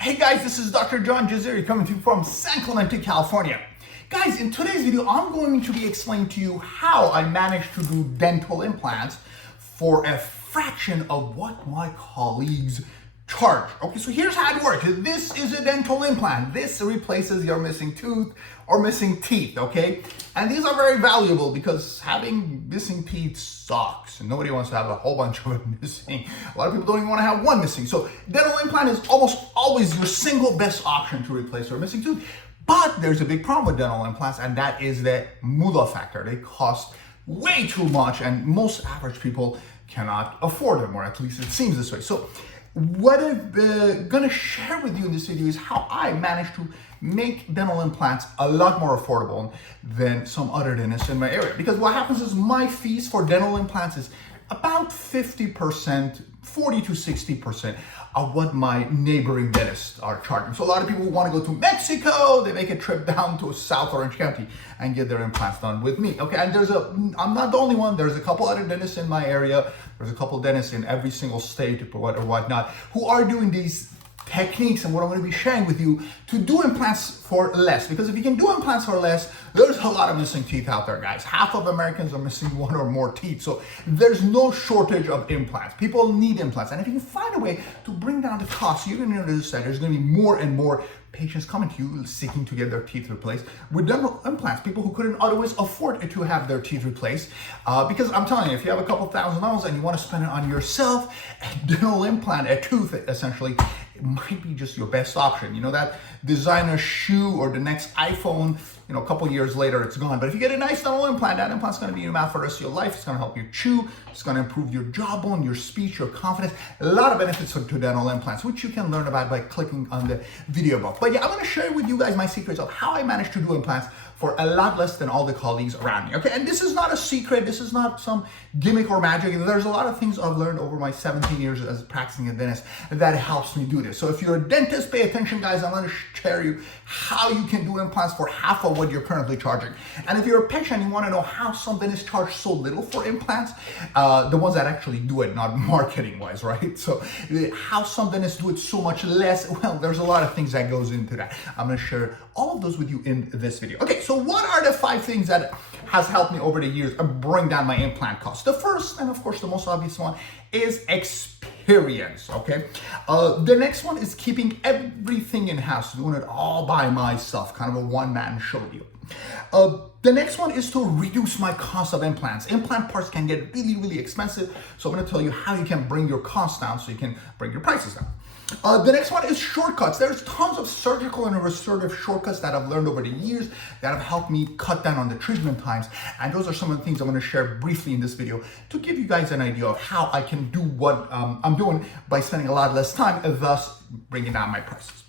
Hey guys, this is Dr. John Jaziri coming to you from San Clemente, California. Guys, in today's video, I'm going to be explaining to you how I managed to do dental implants for a fraction of what my colleagues charge. Okay, so here's how it works. This is a dental implant. This replaces your missing tooth or missing teeth, okay? And these are very valuable because having missing teeth sucks. And nobody wants to have a whole bunch of them missing. A lot of people don't even want to have one missing. So dental implant is almost always your single best option to replace your missing tooth. But there's a big problem with dental implants, and that is the moolah factor. They cost way too much, and most average people cannot afford them, or at least it seems this way. So what I'm gonna share with you in this video is how I managed to make dental implants a lot more affordable than some other dentists in my area. Because what happens is my fees for dental implants is about 50%, 40 to 60% of what my neighboring dentists are charging. So a lot of people want to go to Mexico, they make a trip down to South Orange County and get their implants done with me. Okay, and I'm not the only one. There's a couple other dentists in my area. There's a couple dentists in every single state or whatnot who are doing these techniques and what I'm going to be sharing with you to do implants for less. Because if you can do implants for less, there's a lot of missing teeth out there, guys. Half of Americans are missing one or more teeth. So there's no shortage of implants. People need implants. And if you can find a way to bring down the cost, you're going to notice that there's going to be more and more patients coming to you seeking to get their teeth replaced with dental implants. People who couldn't otherwise afford to have their teeth replaced. Because I'm telling you, if you have a couple $1,000s and you want to spend it on yourself, a dental implant, a tooth essentially, it might be just your best option. You know, that designer shoe or the next iPhone, you know, a couple years later, it's gone. But if you get a nice dental implant, that implant's going to be in your mouth for the rest of your life. It's going to help you chew. It's going to improve your jawbone, your speech, your confidence. A lot of benefits to dental implants, which you can learn about by clicking on the video above. But yeah, I'm going to share with you guys my secrets of how I managed to do implants for a lot less than all the colleagues around me. Okay, and this is not a secret. This is not some gimmick or magic. There's a lot of things I've learned over my 17 years as practicing a dentist that helps me do this. So if you're a dentist, pay attention, guys. I'm going to share you how you can do implants for half of what you're currently charging. And if you're a patient and you want to know how some dentists charge so little for implants, the ones that actually do it, not marketing wise, right? So how some dentists do it so much less, well, there's a lot of things that goes into that. I'm going to share all of those with you in this video. Okay, so what are the 5 things that has helped me over the years bring down my implant costs? The first, and of course the most obvious one, is experience, okay? The next one is keeping everything in-house, doing it all by myself, kind of a one-man show deal. The next one is to reduce my cost of implants. Implant parts can get really, really expensive, so I'm going to tell you how you can bring your costs down so you can bring your prices down. The next one is shortcuts. There's tons of surgical and restorative shortcuts that I've learned over the years that have helped me cut down on the treatment times. And those are some of the things I'm going to share briefly in this video to give you guys an idea of how I can do what I'm doing by spending a lot less time, thus bringing down my prices.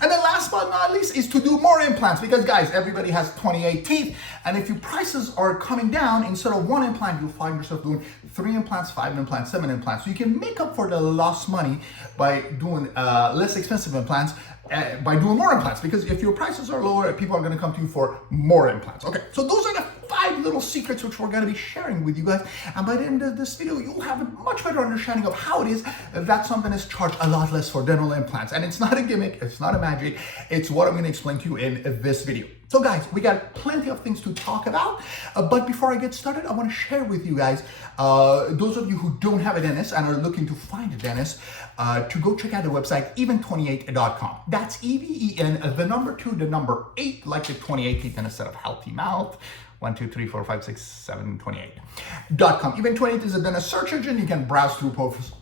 And then last but not least is to do more implants, because guys, everybody has 28 teeth, and if your prices are coming down, instead of 1 implant, you'll find yourself doing 3 implants, 5 implants, 7 implants. So you can make up for the lost money by doing less expensive implants, by doing more implants, because if your prices are lower, people are going to come to you for more implants. Okay, so those are the 5 little secrets which we're going to be sharing with you guys, and by the end of this video you'll have a much better understanding of how it is that some dentists charge a lot less for dental implants. And it's not a gimmick, it's not a magic, it's what I'm going to explain to you in this video. So guys, we got plenty of things to talk about, but before I get started, I want to share with you guys, those of you who don't have a dentist and are looking to find a dentist, to go check out the website even28.com. That's EVEN, the number 2, the number 8, like the 28 teeth instead of healthy mouth. 1, 2, 3, 4, 5, 6, 7, 28.com. Even 28 is a dentist search engine. You can browse through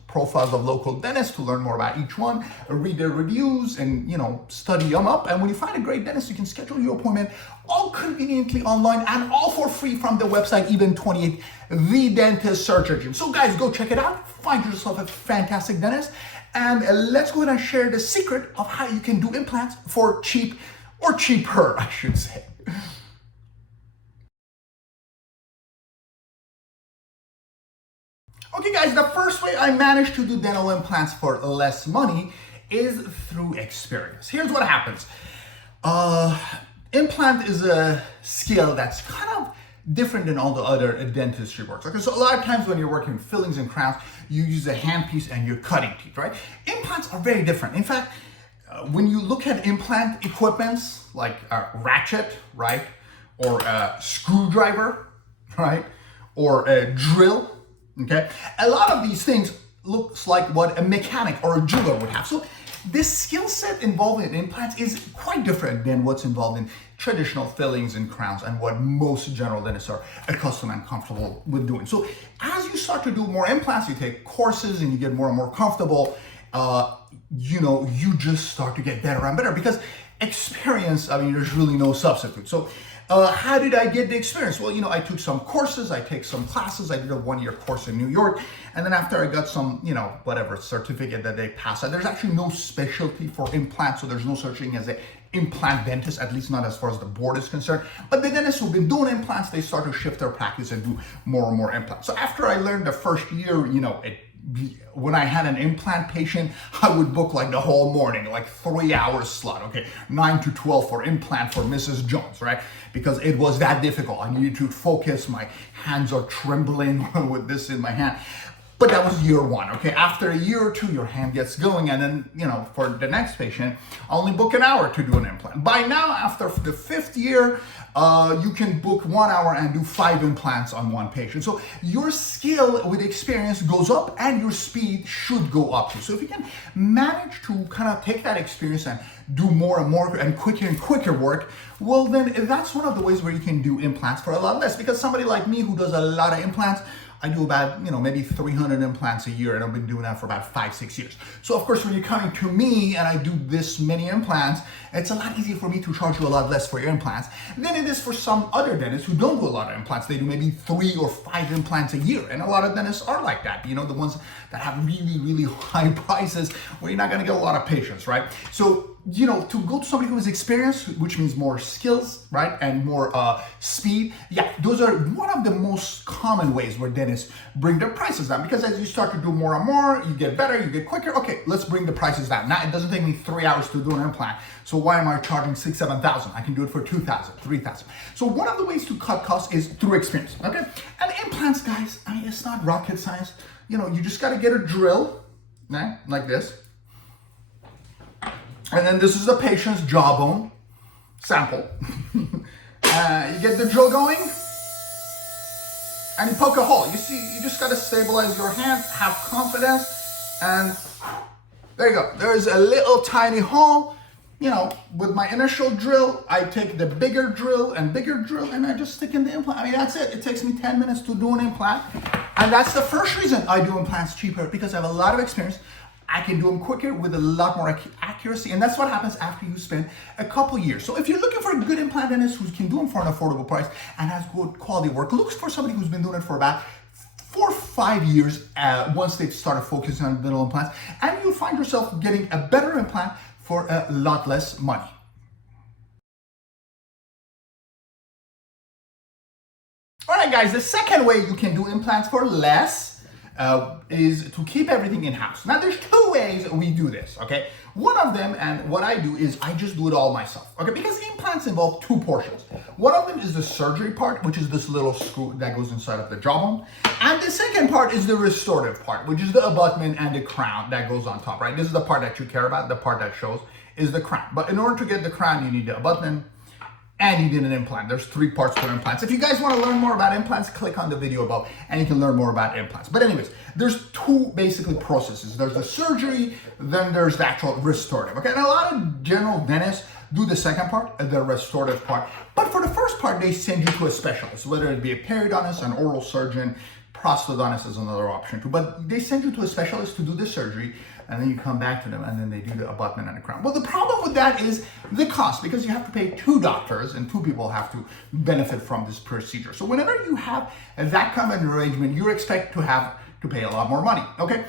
profiles of local dentists to learn more about each one, read their reviews, and study them up. And when you find a great dentist, you can schedule your appointment all conveniently online and all for free from the website Even 28, the dentist search engine. So guys, go check it out. Find yourself a fantastic dentist, and let's go ahead and share the secret of how you can do implants for cheap, or cheaper, I should say. Okay guys, the first way I managed to do dental implants for less money is through experience. Here's what happens. Implant is a skill that's kind of different than all the other dentistry works. Okay, so a lot of times when you're working with fillings and crowns, you use a handpiece and you're cutting teeth, right? Implants are very different. In fact, when you look at implant equipments like a ratchet, right, or a screwdriver, right, or a drill, okay, a lot of these things looks like what a mechanic or a jeweler would have. So this skill set involved in implants is quite different than what's involved in traditional fillings and crowns and what most general dentists are accustomed and comfortable with doing. So as you start to do more implants, you take courses and you get more and more comfortable, you just start to get better and better because experience, I mean, there's really no substitute. So how did I get the experience? Well, I took some courses, I take some classes. I did a 1-year course in New York. And then after I got some, whatever certificate that they pass, there's actually no specialty for implants. So there's no such thing as an implant dentist, at least not as far as the board is concerned. But the dentists who've been doing implants, they start to shift their practice and do more and more implants. So after I learned the first year, when I had an implant patient, I would book like the whole morning, like 3 hours slot, okay, 9 to 12 for implant for Mrs. Jones, right? Because it was that difficult. I needed to focus. My hands are trembling with this in my hand. But that was year 1, okay? After a year or 2, your hand gets going, and then, for the next patient, I only book an hour to do an implant. By now, after the 5th year, you can book 1 hour and do 5 implants on one patient. So your skill with experience goes up and your speed should go up too. So if you can manage to kind of take that experience and do more and more and quicker work, well, then that's one of the ways where you can do implants for a lot less. Because somebody like me who does a lot of implants, I do about, maybe 300 implants a year, and I've been doing that for about 5-6 years. So of course, when you're coming to me and I do this many implants, it's a lot easier for me to charge you a lot less for your implants than it is for some other dentists who don't do a lot of implants. They do maybe 3 or 5 implants a year. And a lot of dentists are like that, the ones that have really, really high prices where you're not gonna get a lot of patients, right? So, to go to somebody who is experienced, which means more skills, right, and more speed, those are one of the most common ways where dentists bring their prices down. Because as you start to do more and more, you get better, you get quicker. Okay, let's bring the prices down. Now, it doesn't take me 3 hours to do an implant. So why am I charging $6,000-$7,000? I can do it for $2,000, $3,000. So one of the ways to cut costs is through experience, okay? And implants, guys, I mean, it's not rocket science. You just got to get a drill, like this. And then this is the patient's jawbone sample. You get the drill going, and you poke a hole. You see, you just gotta stabilize your hand, have confidence, and there you go. There's a little tiny hole. With my initial drill, I take the bigger drill, and I just stick in the implant. I mean, that's it. It takes me 10 minutes to do an implant. And that's the first reason I do implants cheaper, because I have a lot of experience. I can do them quicker with a lot more accuracy, and that's what happens after you spend a couple years. So if you're looking for a good implant dentist who can do them for an affordable price and has good quality work, look for somebody who's been doing it for about 4 or 5 years once they've started focusing on dental implants, and you'll find yourself getting a better implant for a lot less money. All right, guys, the second way you can do implants for less is to keep everything in-house. Now, there's 2 ways we do this, okay? One of them, and what I do, is I just do it all myself, okay? Because implants involve 2 portions. One of them is the surgery part, which is this little screw that goes inside of the jawbone. And the second part is the restorative part, which is the abutment and the crown that goes on top, right? This is the part that you care about. The part that shows is the crown. But in order to get the crown, you need the abutment, and you need an implant. There's 3 parts to implants. If you guys want to learn more about implants, click on the video above and you can learn more about implants. But anyways, there's 2 basically processes. There's the surgery, then there's the actual restorative. Okay, and a lot of general dentists do the second part, the restorative part. But for the first part, they send you to a specialist, whether it be a periodontist, an oral surgeon, prosthodontist is another option too. But they send you to a specialist to do the surgery, and then you come back to them and then they do the abutment and the crown. Well, the problem with that is the cost, because you have to pay 2 doctors and 2 people have to benefit from this procedure. So whenever you have that kind of an arrangement, you expect to have to pay a lot more money, okay?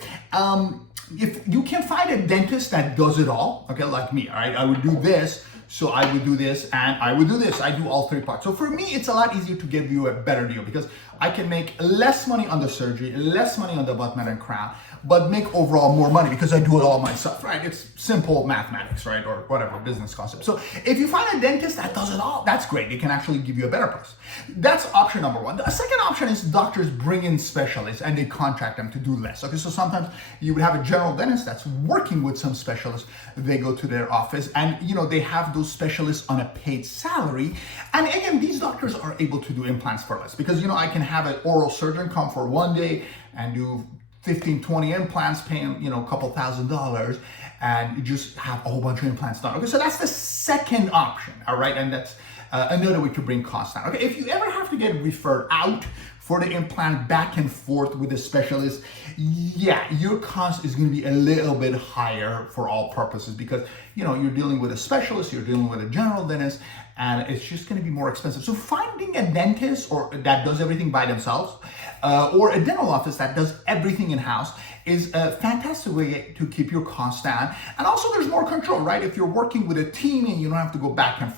If you can find a dentist that does it all, okay, like me, all right, I would do this, So I would do this and I would do this. I do all 3 parts. So for me, it's a lot easier to give you a better deal because I can make less money on the surgery, less money on the abutment and crown, but make overall more money because I do it all myself, right? It's simple mathematics, right? Or whatever, business concept. So if you find a dentist that does it all, that's great. They can actually give you a better price. That's option number 1. The second option is doctors bring in specialists and they contract them to do less. Okay, so sometimes you would have a general dentist that's working with some specialists. They go to their office and, they have those specialists on a paid salary. And again, these doctors are able to do implants for less because, I can have an oral surgeon come for one day and do 15, 20 implants, paying, a couple $1,000s and just have a whole bunch of implants done. Okay, so that's the second option, all right? And that's another way to bring costs down. Okay, if you ever have to get referred out for the implant back and forth with a specialist, yeah, your cost is going to be a little bit higher for all purposes because, you're dealing with a specialist, you're dealing with a general dentist, and it's just going to be more expensive. So finding a dentist or that does everything by themselves or a dental office that does everything in-house is a fantastic way to keep your costs down. And also there's more control, right? If you're working with a team and you don't have to go back and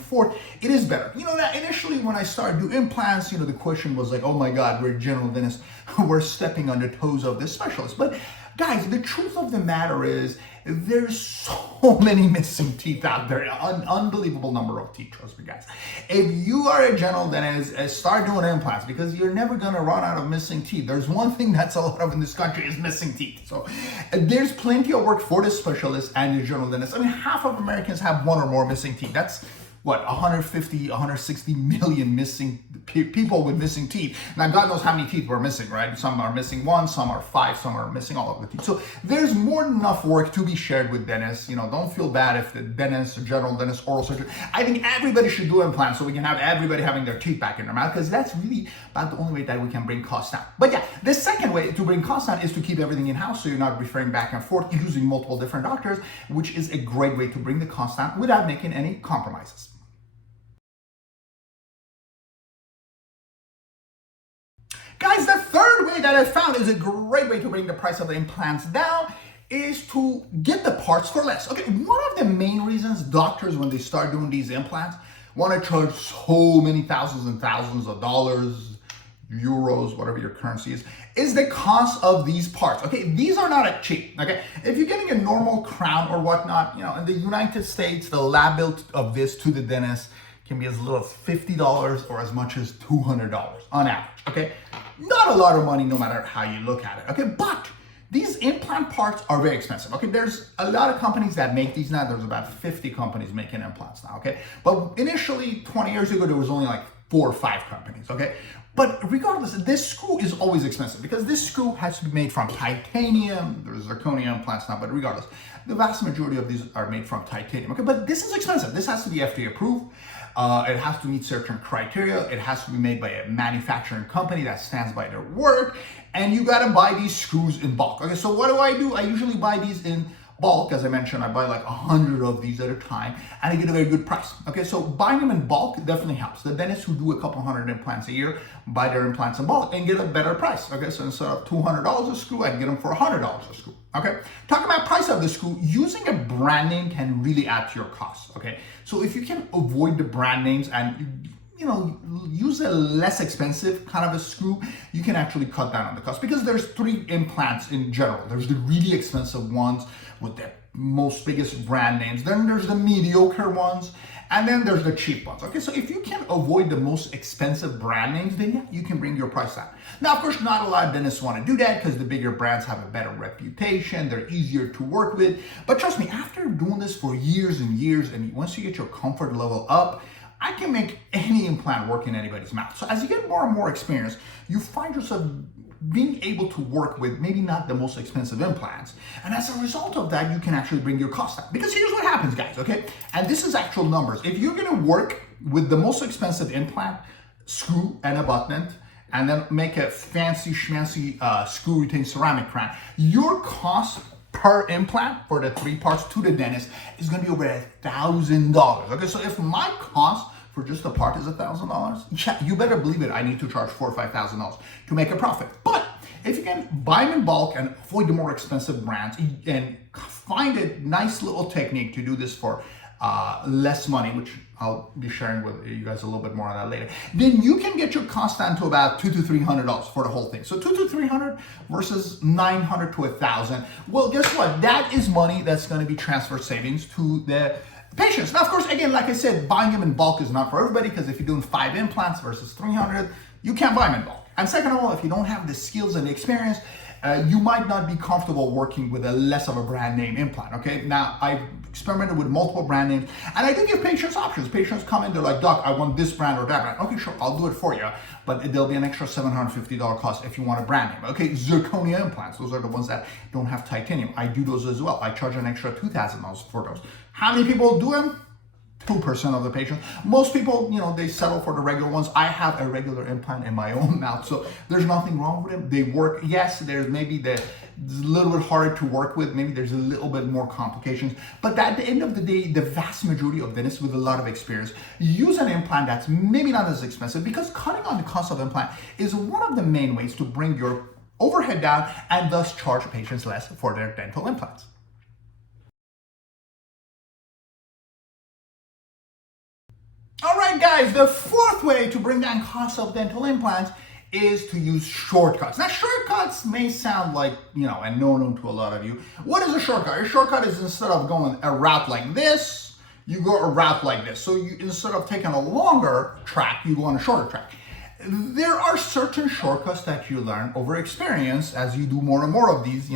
forth, it is better. That initially when I started doing implants, the question was like, oh my God, we're general dentists, we're stepping on the toes of this specialist. But guys, the truth of the matter is there's so many missing teeth out there, an unbelievable number of teeth, trust me guys. If you are a general dentist, start doing implants because you're never gonna run out of missing teeth. There's one thing that's a lot of in this country is missing teeth. So there's plenty of work for the specialist and the general dentist. I mean, half of Americans have one or more missing teeth. That's what, 150, 160 million missing people with missing teeth. Now, God knows how many teeth we're missing, right? Some are missing 1, some are 5, some are missing all of the teeth. So there's more than enough work to be shared with dentists. Don't feel bad if the dentist, general dentist, oral surgeon. I think everybody should do implants so we can have everybody having their teeth back in their mouth because that's really about the only way that we can bring costs down. But yeah, the second way to bring costs down is to keep everything in-house so you're not referring back and forth using multiple different doctors, which is a great way to bring the cost down without making any compromises. Guys, the third way that I found is a great way to bring the price of the implants down is to get the parts for less. Okay, one of the main reasons doctors, when they start doing these implants, want to charge so many thousands and thousands of dollars, euros, whatever your currency is the cost of these parts. Okay, these are not cheap. Okay, if you're getting a normal crown or whatnot, in the United States, the lab bill of this to the dentist can be as little as $50 or as much as $200 on average. Okay, not a lot of money no matter how you look at it. Okay, but these implant parts are very expensive. Okay, there's a lot of companies that make these now. There's about 50 companies making implants now. Okay, but initially 20 years ago there was only like 4 or 5 companies. Okay, but regardless, this screw is always expensive because this screw has to be made from titanium. There's zirconia implants now, but regardless, the vast majority of these are made from titanium. Okay, but this is expensive. This has to be FDA approved. It has to meet certain criteria. It has to be made by a manufacturing company that stands by their word. And you gotta buy these screws in bulk. Okay, so what do? I usually buy these in bulk. As I mentioned, I buy like 100 of these at a time and I get a very good price. Okay, so buying them in bulk definitely helps. The dentists who do a couple hundred implants a year buy their implants in bulk and get a better price. Okay, so instead of $200 a screw, I can get them for $100 a screw. Okay, talking about price of the screw, using a brand name can really add to your costs. Okay, so if you can avoid the brand names and use a less expensive kind of a screw, you can actually cut down on the cost because there's 3 implants in general. There's the really expensive ones with the most biggest brand names. Then there's the mediocre ones, and then there's the cheap ones. Okay, so if you can avoid the most expensive brand names, then yeah, you can bring your price down. Now, of course, not a lot of dentists want to do that because the bigger brands have a better reputation. They're easier to work with. But trust me, after doing this for years and years, and once you get your comfort level up, I can make any implant work in anybody's mouth. So as you get more and more experience, you find yourself being able to work with maybe not the most expensive implants. And as a result of that, you can actually bring your cost down. Because here's what happens, guys, okay? And this is actual numbers. If you're gonna work with the most expensive implant, screw and abutment, and then make a fancy schmancy screw retained ceramic crown, your cost per implant for the 3 parts to the dentist is gonna be over $1,000. Okay, so if my cost for just the part is $1,000, you better believe it, I need to charge $4,000 or $5,000 to make a profit. But if you can buy them in bulk and avoid the more expensive brands and find a nice little technique to do this for less money, which I'll be sharing with you guys a little bit more on that later, then you can get your cost down to about $200 to $300 for the whole thing. So $200 to $300 versus $900 to $1,000. Well, guess what? That is money that's going to be transferred savings to the patients. Now, of course, again, like I said, buying them in bulk is not for everybody, because if you're doing 5 implants versus 300, you can't buy them in bulk. And second of all, if you don't have the skills and the experience, you might not be comfortable working with a less of a brand name implant, okay? Now, I've experimented with multiple brand names, and I do give patients options. Patients come in, they're like, doc, I want this brand or that brand. Okay, sure, I'll do it for you, but there'll be an extra $750 cost if you want a brand name. Okay, zirconia implants, those are the ones that don't have titanium. I do those as well. I charge an extra $2,000 for those. How many people do them? 2% of the patients. Most people, they settle for the regular ones. I have a regular implant in my own mouth, so there's nothing wrong with them. They work. Yes, there's maybe it's a little bit harder to work with. Maybe there's a little bit more complications, but at the end of the day, the vast majority of dentists with a lot of experience use an implant that's maybe not as expensive, because cutting on the cost of implant is one of the main ways to bring your overhead down and thus charge patients less for their dental implants. All right, guys, the fourth way to bring down costs of dental implants is to use shortcuts. Now, shortcuts may sound like, a no-no to a lot of you. What is a shortcut? A shortcut is, instead of going a route like this, you go a route like this. So instead of taking a longer track, you go on a shorter track. There are certain shortcuts that you learn over experience as you do more and more of these.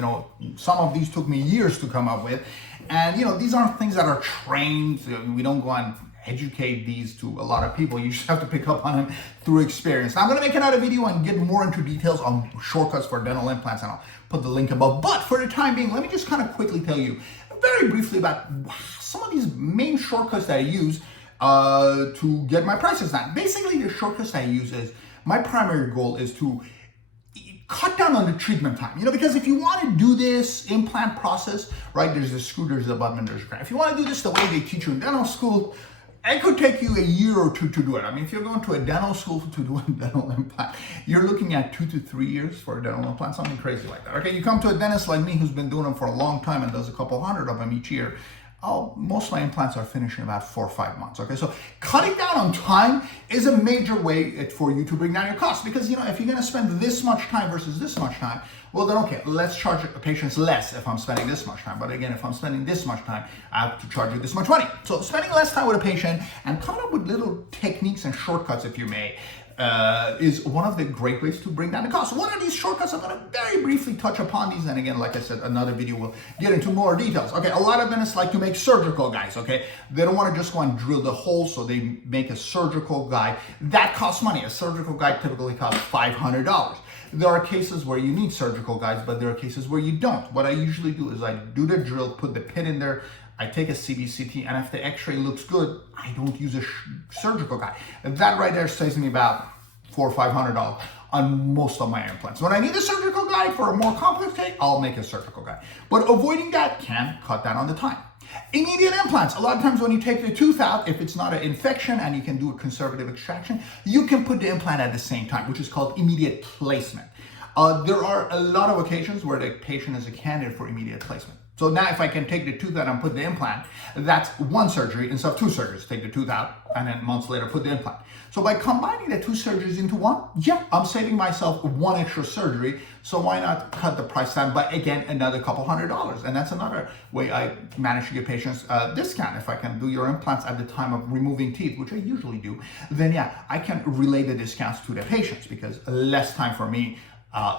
Some of these took me years to come up with. And, these aren't things that are trained. We don't go on educate these to a lot of people. You just have to pick up on them through experience. Now, I'm going to make another video and get more into details on shortcuts for dental implants, and I'll put the link above. But for the time being, let me just kind of quickly tell you very briefly about some of these main shortcuts that I use to get my prices down. Basically, the shortcuts I use is, my primary goal is to cut down on the treatment time, because if you want to do this implant process, right, there's the screw, there's the abutment, there's the crown. If you want to do this the way they teach you in dental school, it could take you a year or two to do it. I mean, if you're going to a dental school to do a dental implant, you're looking at 2 to 3 years for a dental implant, something crazy like that. Okay, you come to a dentist like me who's been doing them for a long time and does a couple hundred of them each year. Most of my implants are finished in about 4 or 5 months. Okay, so cutting down on time is a major way for you to bring down your costs, because if you're going to spend this much time versus this much time, well then okay, let's charge patients less if I'm spending this much time. But again, if I'm spending this much time, I have to charge you this much money. So spending less time with a patient and coming up with little techniques and shortcuts, if you may, is one of the great ways to bring down the cost. What are these shortcuts? I'm going to very briefly touch upon these, and again, like I said, another video will get into more details. Okay, a lot of dentists like to make surgical guides. Okay, they don't want to just go and drill the hole, so they make a surgical guide. That costs money. A surgical guide typically costs $500. There are cases where you need surgical guides, but there are cases where you don't. What I usually do is I do the drill, put the pin in there, I take a CBCT, and if the x-ray looks good, I don't use a surgical guide. That right there saves me about $400 or $500 on most of my implants. When I need a surgical guide for a more complex case, I'll make a surgical guide. But avoiding that can cut down on the time. Immediate implants. A lot of times when you take the tooth out, if it's not an infection and you can do a conservative extraction, you can put the implant at the same time, which is called immediate placement. There are a lot of occasions where the patient is a candidate for immediate placement. So now if I can take the tooth out and put the implant, that's one surgery instead of 2 surgeries. Take the tooth out and then months later put the implant. So by combining the 2 surgeries into one, yeah, I'm saving myself 1 extra surgery. So why not cut the price down by, again, another couple $100? And that's another way I manage to give patients a discount. If I can do your implants at the time of removing teeth, which I usually do, then yeah, I can relay the discounts to the patients, because less time for me,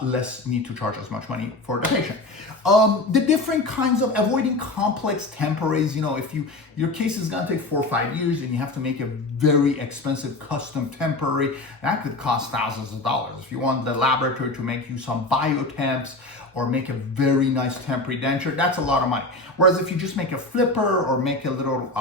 less need to charge as much money for the patient. The different kinds of avoiding complex temporaries. If your case is gonna take 4 or 5 years and you have to make a very expensive custom temporary, that could cost thousands of dollars. If you want the laboratory to make you some biotemps or make a very nice temporary denture, that's a lot of money. Whereas if you just make a flipper or make a little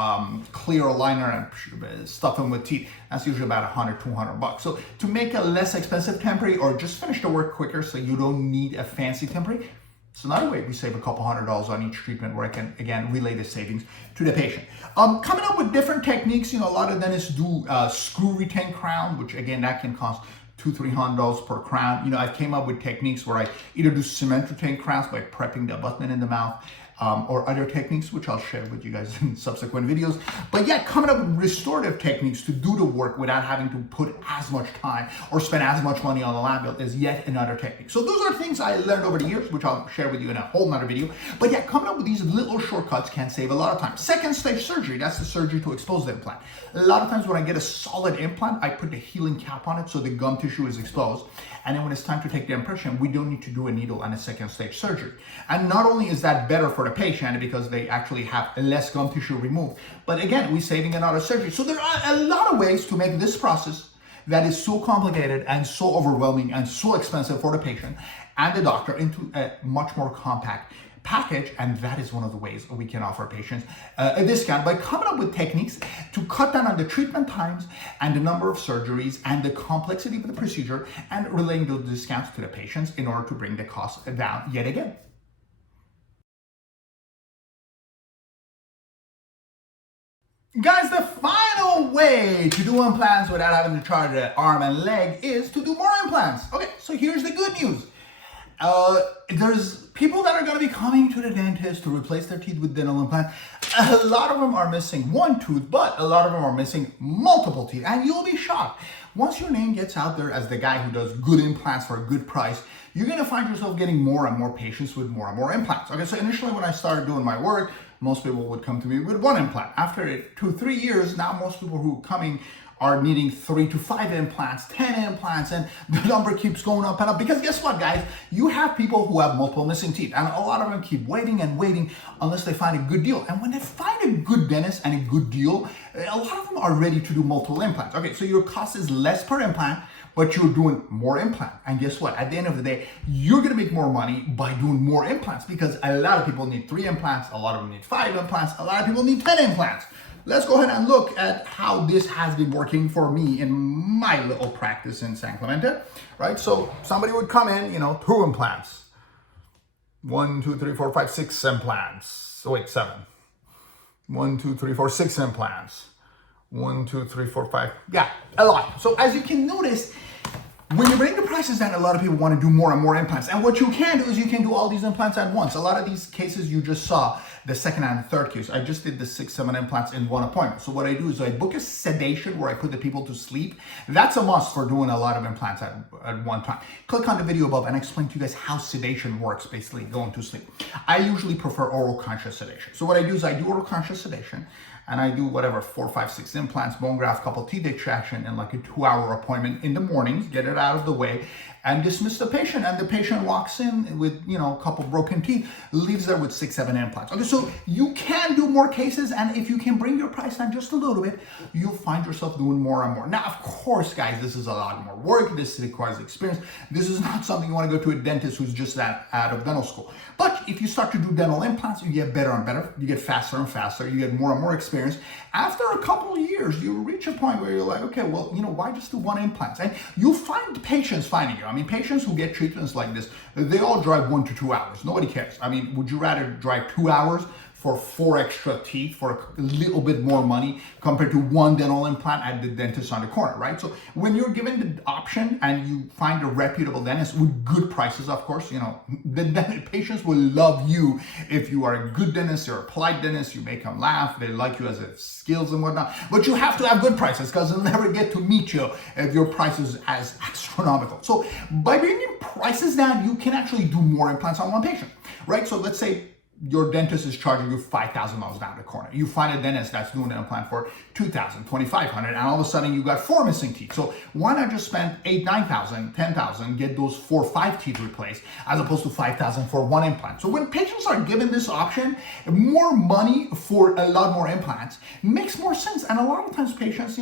clear aligner and stuff them with teeth, that's usually about $100, $200. So to make a less expensive temporary or just finish the work quicker so you don't need a fancy temporary, it's another way we save a couple $100 on each treatment, where I can, again, relay the savings to the patient. Coming up with different techniques, a lot of dentists do screw retain crown, which again, that can cost $200-300 per crown. I came up with techniques where I either do cement retained crowns by prepping the abutment in the mouth, or other techniques, which I'll share with you guys in subsequent videos. But yeah, coming up with restorative techniques to do the work without having to put as much time or spend as much money on the lab bill is yet another technique. So those are things I learned over the years, which I'll share with you in a whole nother video. But yeah, coming up with these little shortcuts can save a lot of time. Second stage surgery, that's the surgery to expose the implant. A lot of times when I get a solid implant, I put the healing cap on it so the gum tissue is exposed. And then when it's time to take the impression, we don't need to do a needle and a second stage surgery. And not only is that better for the patient because they actually have less gum tissue removed, but again, we're saving another surgery. So there are a lot of ways to make this process that is so complicated and so overwhelming and so expensive for the patient and the doctor into a much more compact package, and that is one of the ways we can offer patients a discount by coming up with techniques to cut down on the treatment times and the number of surgeries and the complexity of the procedure, and relaying those discounts to the patients in order to bring the cost down yet again. Guys, the final way to do implants without having to charge the arm and leg is to do more implants. Okay, so here's the good news. There's people that are going to be coming to the dentist to replace their teeth with dental implants. A lot of them are missing one tooth, but a lot of them are missing multiple teeth, and you'll be shocked. Once your name gets out there as the guy who does good implants for a good price, you're going to find yourself getting more and more patients with more and more implants. Okay, so initially when I started doing my work, most people would come to me with one implant. After 2-3 years, now most people who are coming are needing 3 to 5 implants, 10 implants, and the number keeps going up and up. Because guess what, guys? You have people who have multiple missing teeth, and a lot of them keep waiting and waiting unless they find a good deal. And when they find a good dentist and a good deal, a lot of them are ready to do multiple implants. Okay, so your cost is less per implant, but you're doing more implant. And guess what? At the end of the day, you're gonna make more money by doing more implants, because a lot of people need 3 implants, a lot of them need 5 implants, a lot of people need 10 implants. Let's go ahead and look at how this has been working for me in my little practice in San Clemente, right? So somebody would come in, 2 implants. 1, 2, 3, 4, 5, 6 implants. So wait, 7. 1, 2, 3, 4, 6 implants. 1, 2, 3, 4, 5. Yeah, a lot. So as you can notice, when you bring the prices down, a lot of people want to do more and more implants. And what you can do is you can do all these implants at once. A lot of these cases you just saw, the second and third case, I just did the 6-7 implants in one appointment. So what I do is I book a sedation where I put the people to sleep. That's a must for doing a lot of implants at one time. Click on the video above and I explain to you guys how sedation works, basically going to sleep. I usually prefer oral conscious sedation. So what I do is I do oral conscious sedation, and I do whatever, 4, 5, 6 implants, bone graft, couple teeth extraction in like a 2-hour appointment in the mornings, get it out of the way, and dismiss the patient. And the patient walks in with, a couple broken teeth, leaves there with 6, 7 implants. Okay, so you can do more cases, and if you can bring your price down just a little bit, you'll find yourself doing more and more. Now, of course, guys, this is a lot more work. This requires experience. This is not something you want to go to a dentist who's just out of dental school. But if you start to do dental implants, you get better and better. You get faster and faster. You get more and more experience. After a couple of years, you reach a point where you're like, okay, well, why just do 1 implant? And you'll find patients finding you. I mean, patients who get treatments like this, they all drive 1 to 2 hours. Nobody cares. I mean, would you rather drive 2 hours for 4 extra teeth for a little bit more money compared to 1 dental implant at the dentist on the corner, right? So when you're given the option and you find a reputable dentist with good prices, of course, the patients will love you if you are a good dentist, you're a polite dentist, you make them laugh, they like you as a skills and whatnot. But you have to have good prices, because they'll never get to meet you if your price is as astronomical. So by bringing prices down, you can actually do more implants on one patient, right? So let's say your dentist is charging you $5,000 down the corner. You find a dentist that's doing an implant for $2,000, $2,500, and all of a sudden you got 4 missing teeth. So why not just spend $8,000, $9,000, $10,000, get those 4 or 5 teeth replaced, as opposed to $5,000 for 1 implant? So when patients are given this option, more money for a lot more implants makes more sense. And a lot of times patients,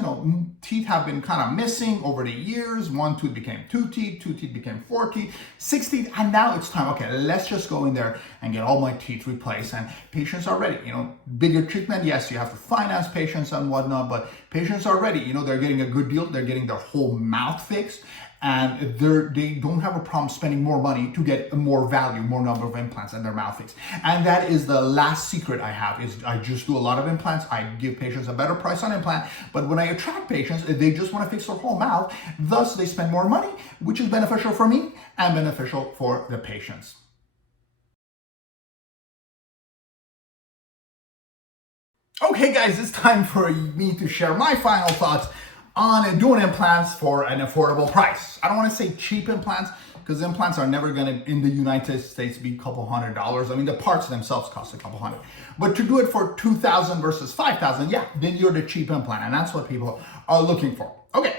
teeth have been kind of missing over the years. 1 tooth became 2 teeth, 2 teeth became 4 teeth, 6 teeth, and now it's time, okay, let's just go in there and get all my teeth replaced. And patients are ready. Bigger treatment, yes, you have to finance patients and whatnot, but patients are ready. They're getting a good deal. They're getting their whole mouth fixed, and they don't have a problem spending more money to get more value, more number of implants and their mouth fixed. And that is the last secret I have, is I just do a lot of implants. I give patients a better price on implant, but when I attract patients, they just want to fix their whole mouth. Thus, they spend more money, which is beneficial for me and beneficial for the patients. Okay guys, it's time for me to share my final thoughts on doing implants for an affordable price. I don't want to say cheap implants because implants are never going to, in the United States, be a couple $100s. I mean, the parts themselves cost a couple hundred. But to do it for $2,000 versus $5,000, yeah, then you're the cheap implant, and that's what people are looking for. Okay.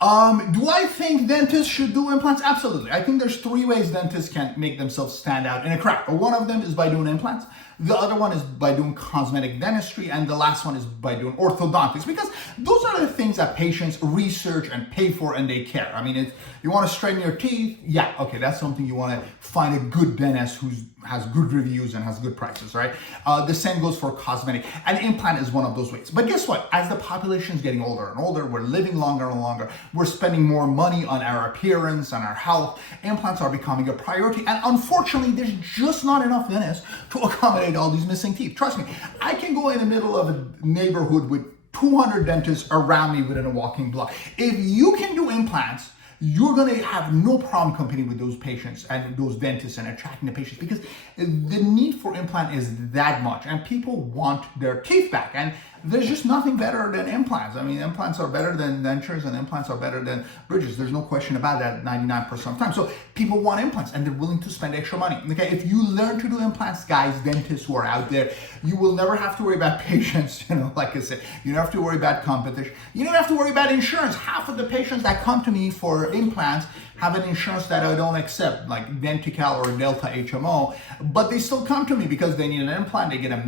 Do I think dentists should do implants? Absolutely. I think there's three ways dentists can make themselves stand out in a crowd. One of them is by doing implants. The other one is by doing cosmetic dentistry. And the last one is by doing orthodontics, because those are the things that patients research and pay for and they care. I mean, if you want to straighten your teeth, yeah, okay, that's something you want to find a good dentist who has good reviews and has good prices, right? The same goes for cosmetic. An implant is one of those ways. But guess what? As the population is getting older and older, we're living longer and longer, we're spending more money on our appearance and our health. Implants are becoming a priority. And unfortunately, there's just not enough dentists to accommodate all these missing teeth. Trust me, I can go in the middle of a neighborhood with 200 dentists around me within a walking block. If you can do implants, you're going to have no problem competing with those patients and those dentists and attracting the patients, because the need for implant is that much and people want their teeth back. And there's just nothing better than implants. I mean, implants are better than dentures and implants are better than bridges. There's no question about that 99% of the time. So people want implants and they're willing to spend extra money. Okay, if you learn to do implants, guys, dentists who are out there, you will never have to worry about patients. Like I said, you don't have to worry about competition. You don't have to worry about insurance. Half of the patients that come to me for implants have an insurance that I don't accept, like Dentical or Delta HMO, but they still come to me because they need an implant. They get a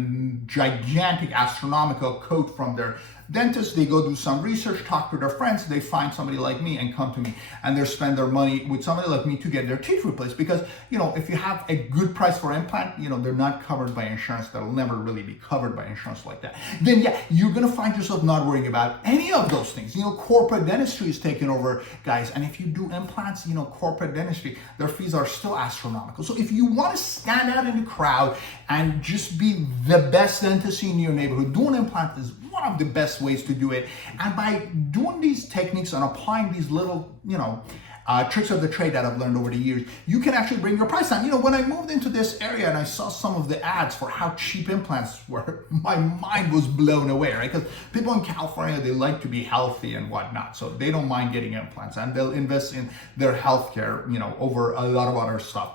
gigantic astronomical quote from their dentist. They go do some research, talk to their friends, they find somebody like me and come to me, and they spend their money with somebody like me to get their teeth replaced. Because if you have a good price for implant, they're not covered by insurance. That'll never really be covered by insurance like that. Then yeah, you're gonna find yourself not worrying about any of those things. Corporate dentistry is taking over, guys, and if you do implants, corporate dentistry, their fees are still astronomical. So if you want to stand out in the crowd and just be the best dentist in your neighborhood, doing implant is one of the best ways to do it. And by doing these techniques and applying these little, tricks of the trade that I've learned over the years, you can actually bring your price down. When I moved into this area and I saw some of the ads for how cheap implants were, my mind was blown away, right? Because people in California, they like to be healthy and whatnot. So they don't mind getting implants and they'll invest in their healthcare, over a lot of other stuff.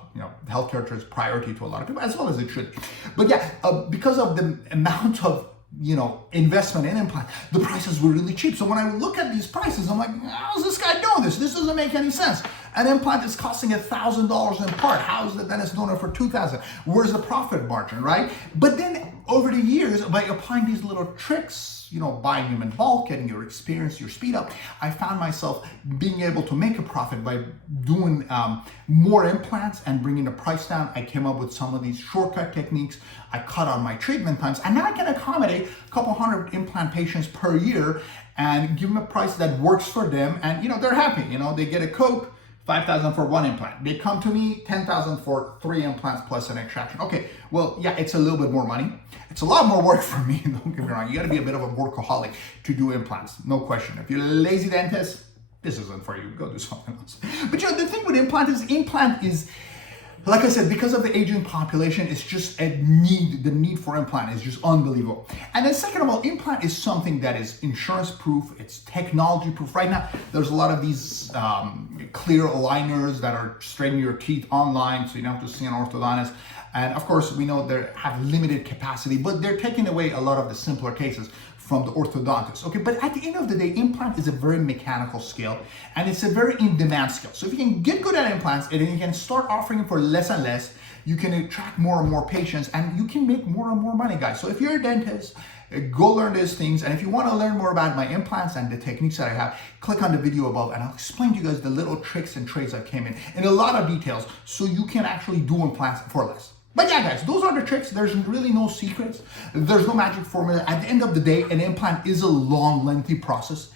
Healthcare is priority to a lot of people, as well as it should. But yeah, because of the amount of investment in implant, the prices were really cheap. So when I look at these prices, I'm like, how's this guy doing this? This doesn't make any sense. An implant is costing $1,000 in part. How is the dentist doing it for $2,000? Where's the profit margin, right? But then over the years, by applying these little tricks, buying them in bulk, getting your experience, your speed up, I found myself being able to make a profit by doing more implants and bringing the price down. I came up with some of these shortcut techniques. I cut on my treatment times, and now I can accommodate a couple hundred implant patients per year and give them a price that works for them. And they're happy. They get a quote, $5,000 for one implant. They come to me, $10,000 for 3 implants plus an extraction. Okay, well, yeah, it's a little bit more money. It's a lot more work for me, don't get me wrong. You gotta be a bit of a workaholic to do implants, no question. If you're a lazy dentist, this isn't for you, go do something else. But the thing with implant is, like I said, because of the aging population, it's just a need. The need for implant is just unbelievable. And then second of all, implant is something that is insurance proof, it's technology proof. Right now, there's a lot of these clear aligners that are straightening your teeth online, so you don't have to see an orthodontist. And of course, we know they have limited capacity, but they're taking away a lot of the simpler cases from the orthodontist. Okay, but at the end of the day, implant is a very mechanical skill and it's a very in-demand skill. So if you can get good at implants and then you can start offering it for less and less, you can attract more and more patients and you can make more and more money, guys. So if you're a dentist, go learn these things. And if you want to learn more about my implants and the techniques that I have, click on the video above and I'll explain to you guys the little tricks and trades that came in a lot of details so you can actually do implants for less. But yeah, guys, those are the tricks. There's really no secrets. There's no magic formula. At the end of the day, an implant is a long, lengthy process.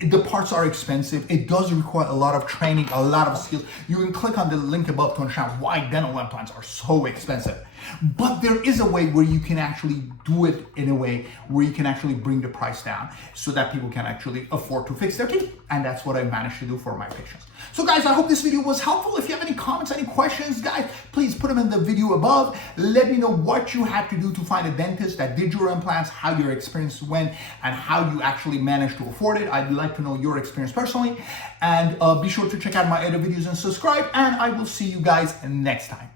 The parts are expensive. It does require a lot of training, a lot of skills. You can click on the link above to understand why dental implants are so expensive. But there is a way where you can actually do it in a way where you can actually bring the price down so that people can actually afford to fix their teeth. And that's what I managed to do for my patients. So guys, I hope this video was helpful. If you have any comments, any questions, guys, please put them in the video above. Let me know what you had to do to find a dentist that did your implants, how your experience went, and how you actually managed to afford it. I'd like to know your experience personally. And be sure to check out my other videos and subscribe. And I will see you guys next time.